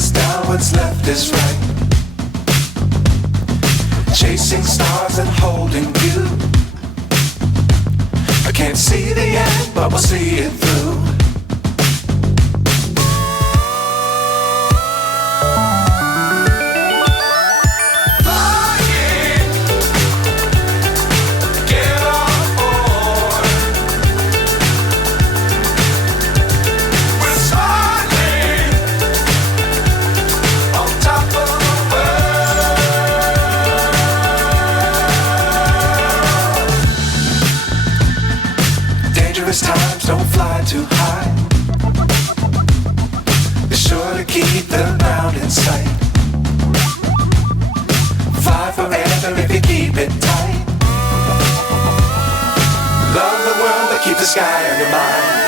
is down, what's left is right. Chasing stars and holding you. I can't see the end, but we'll see it through. Times don't fly too high. Be sure to keep the ground in sight. Fly forever if you keep it tight. Love the world but keep the sky on your mind.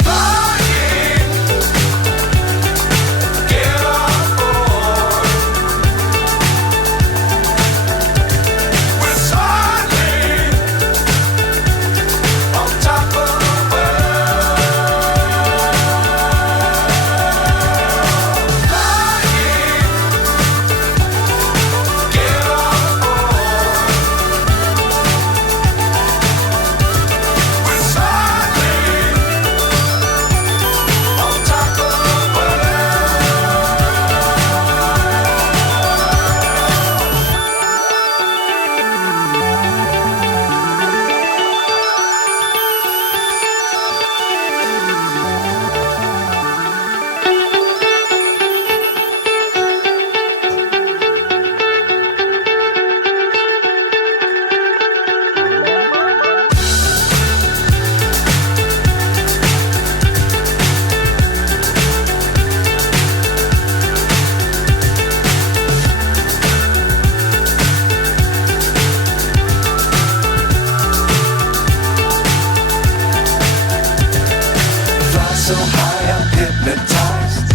So high I'm hypnotized.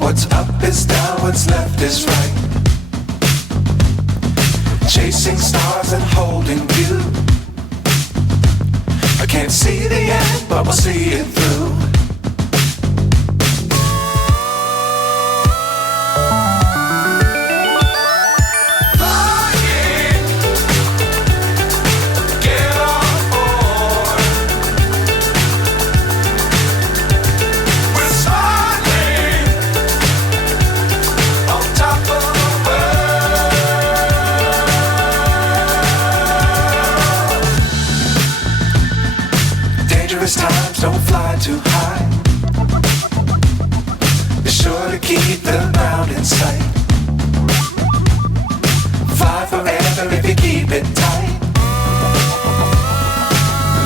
What's up is down, what's left is right. Chasing stars and holding you. I can't see the end, but we'll see it through. Times don't fly too high. Be sure to keep the ground in sight. Fly forever if you keep it tight.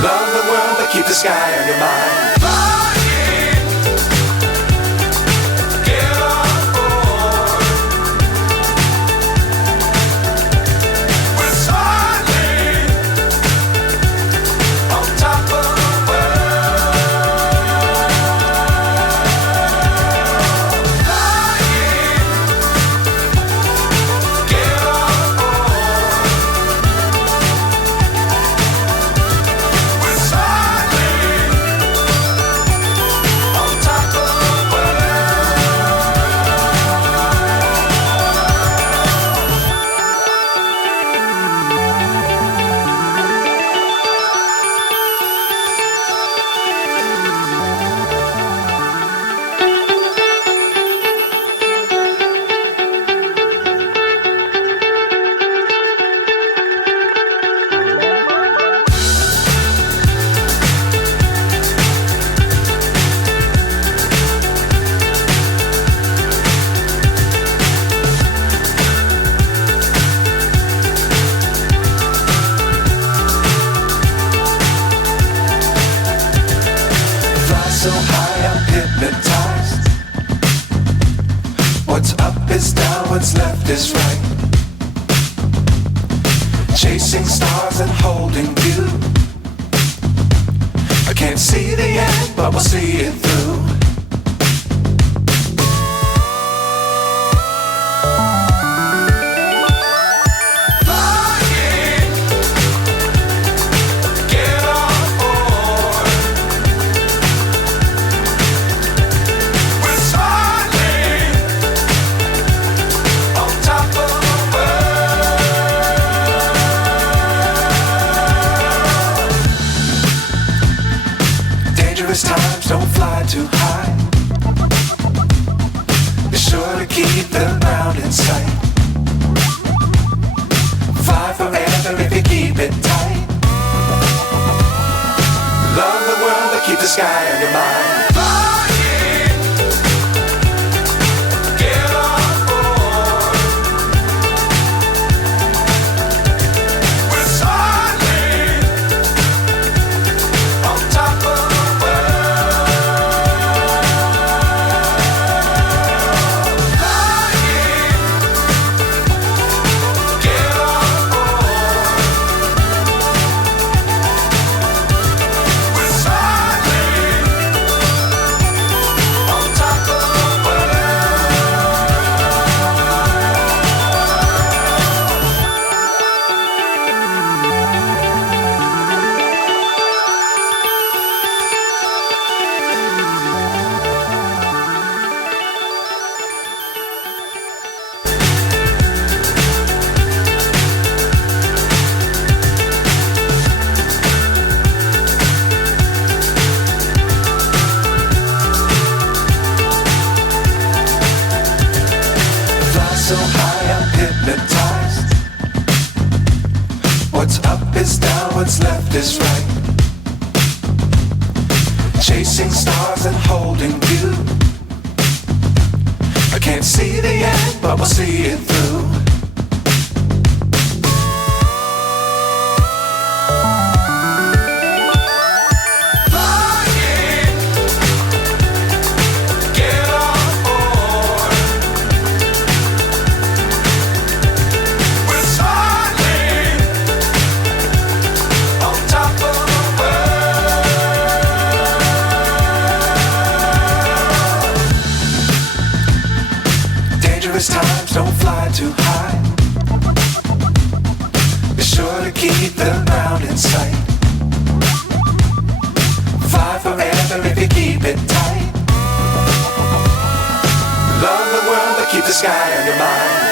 Love the world but keep the sky on your mind. So high I'm hypnotized. What's up is down, what's left is right. Chasing stars and holding you. I can't see the end, but we'll see it through. We're silent. don't fly too high. Be sure to keep the ground in sight. Fly forever if you keep it tight. Love the world, but keep the sky on your mind. So high I'm hypnotized. What's up is down, what's left is right. Chasing stars and holding you. I can't see the end, but we'll see it through. Times don't fly too high. Be sure to keep the ground in sight. Fly forever if you keep it tight. Love the world, but keep the sky on your mind.